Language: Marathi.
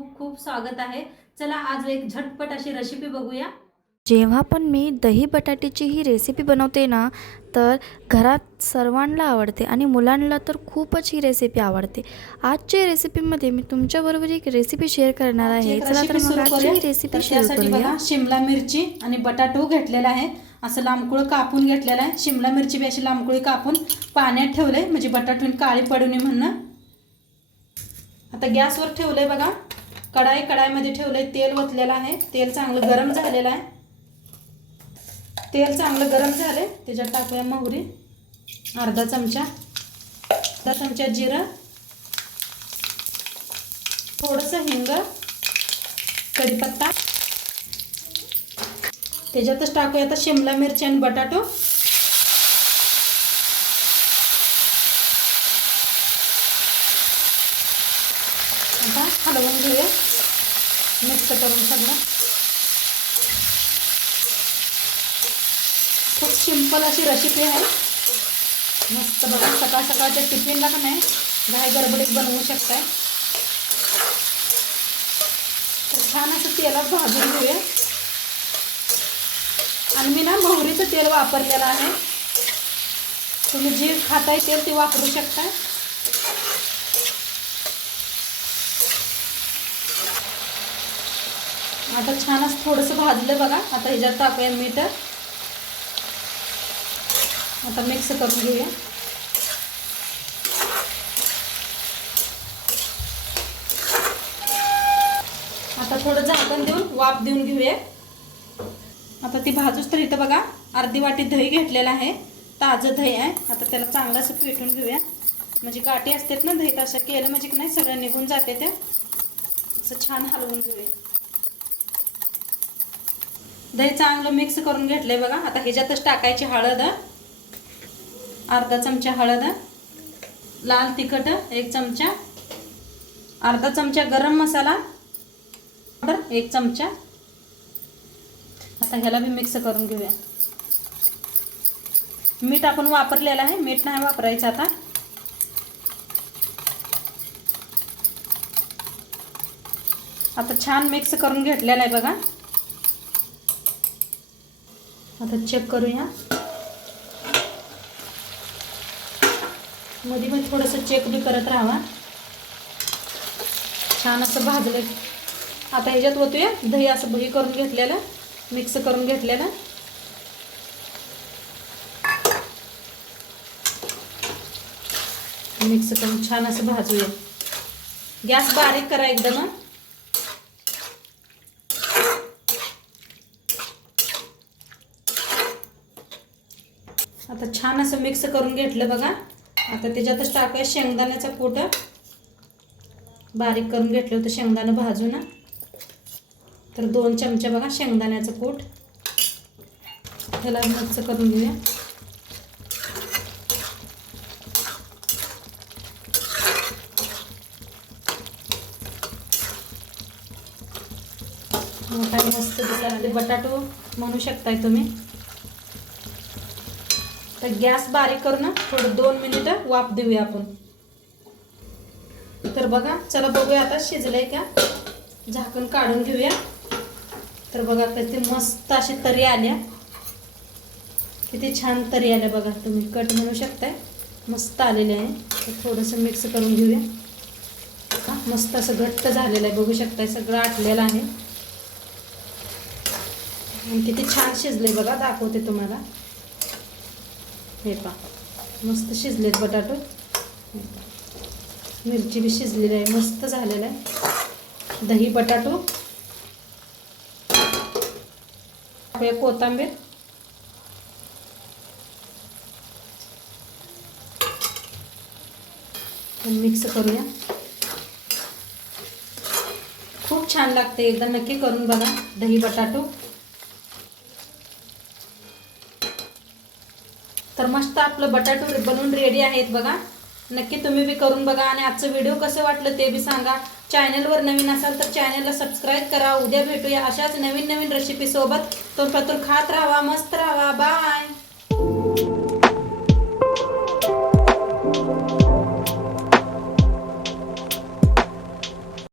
खूप खूप स्वागत आहे. चला आज एक झटपट अशी रेसिपी बघूया. जेव्हा पण मी दही बटाट्याची ही रेसिपी बनवते ना तर घरात सर्वांना आवडते आणि मुलांना तर खूपच ही रेसिपी आवडते. आजच्या रेसिपीमध्ये मी तुमच्याबरोबर एक रेसिपी शेअर करणार आहे. चला तर रेसिपी मग आजची. ही रेसिपी शेअर करूया. शिमला मिरची आणि बटाटो घेतलेला आहे. असं लांबकुळ कापून घेतलेला आहे. शिमला मिरची बी अशी लांबकुळी कापून पाण्यात ठेवलंय. म्हणजे बटाटून काळी पडू नये म्हणणं. आता गॅसवर ठेवलंय बघा. कढाई कढाईमध्ये ठेवलंय तेल ओतलेलं आहे. तेल चांगलं गरम झालेलं आहे. तेल चांगलं गरम झालंय. त्याच्यात टाकूया मोहरी. अर्धा चमचा. अर्धा चमचा जिरं. थोडंसं हिंग. कढीपत्ता. त्याच्यातच टाकूया आता शिमला मिरची आणि बटाटो. आता हलवून घेऊया. मिक्स करून सगळं. खूप सिंपल अशी रेसिपी आहे. मस्त बघा सकाळ सकाळच्या टिफिनला का नाही घाई गडबडीत बनवू शकताय. छान असं तेलात भाजून घेऊया. आणि मी ना मोहरीचं तेल वापरलेलं आहे. तुम्ही जे खाताय तेल ते वापरू शकताय. आता छान असं थोडंसं भाजलं बघा. आता ह्याच्यात टाकूया मीठ. आता मिक्स करून घेऊया. आता थोडं झाकण देऊन वाफ देऊन घेऊया. आता ती भाजूच तर इथं बघा अर्धी वाटी दही घेतलेलं आहे. ताजं दही आहे. आता त्याला चांगलं असं पेटून घेऊया. म्हणजे गाठी असतात ना दही तशा केलं म्हणजे की नाही सगळं निघून जाते त्या. असं छान हलवून घेऊया. दही चांगलं मिक्स करून घेतलंय बघा. आता ह्याच्यातच टाकायची हळद. अर्धा चमचा हळद. लाल तिखट एक चमचा. अर्धा चमचा गरम मसाला. पावडर एक चमचा. आता ह्याला बी मिक्स करून घेऊया. मीठ आपण वापरलेलं आहे. मीठ नाही वापरायचं आता. आता छान मिक्स करून घेतलेलं आहे बघा. आता चेक करूया. मध्ये मध्ये थोडंसं चेक बी करत राहावा. छान असं भाजलं आता ह्याच्यात होतोय दही असं दही करून घेतलेलं. मिक्स करून घेतलेलं. मिक्स करून छान असं भाजूया. गॅस बारीक करा एकदम. आता छान असं मिक्स करून घेतलं बघा. आता त्याच्यातच टाकूया शेंगदाण्याचा कूट. बारीक करून घेतलं होतं शेंगदाणं भाजून. तर दोन चमचे बघा शेंगदाण्याचं कूट. त्याला मिक्स करून घेऊया. मोठा मस्त दिसला म्हणजे बटाटो म्हणू शकताय तुम्ही. तर गॅस बारीक करून थोडं दोन मिनिटं वाफ देऊया आपण. तर बघा चला बघूया आता शिजलंय का? झाकण काढून घेऊया. तर बघा किती मस्त अशी तरी आल्या. किती छान तरी आल्या बघा तुम्ही कट म्हणू शकताय. मस्त आलेले आहे. तर थोडंसं मिक्स करून घेऊया. हा, मस्त असं घट्ट झालेलं आहे बघू शकताय सगळं आटलेलं आहे. आणि किती छान शिजले बघा दाखवते तुम्हाला. हे पा मस्त शिजलेत बटाटो. मिरची बी शिजलेली आहे मस्त झालेलं आहे. दही बटाटो. आपल्या कोथिंबीर. मिक्स करूया. खूप छान लागते एकदा नक्की करून बघा. दही बटाटो. तर मस्त आपलं बटाटो बनवून रेडी आहेत बघा. नक्की तुम्ही बी करून बघा आणि आजचं व्हिडिओ कसं वाटलं ते बी सांगा. चॅनलवर नवीन असाल तर चॅनलला सबस्क्राईब करा. उद्या भेटूया अशाच नवीन नवीन रेसिपीसोबत तो खात राहावा मस्त राहा. बाय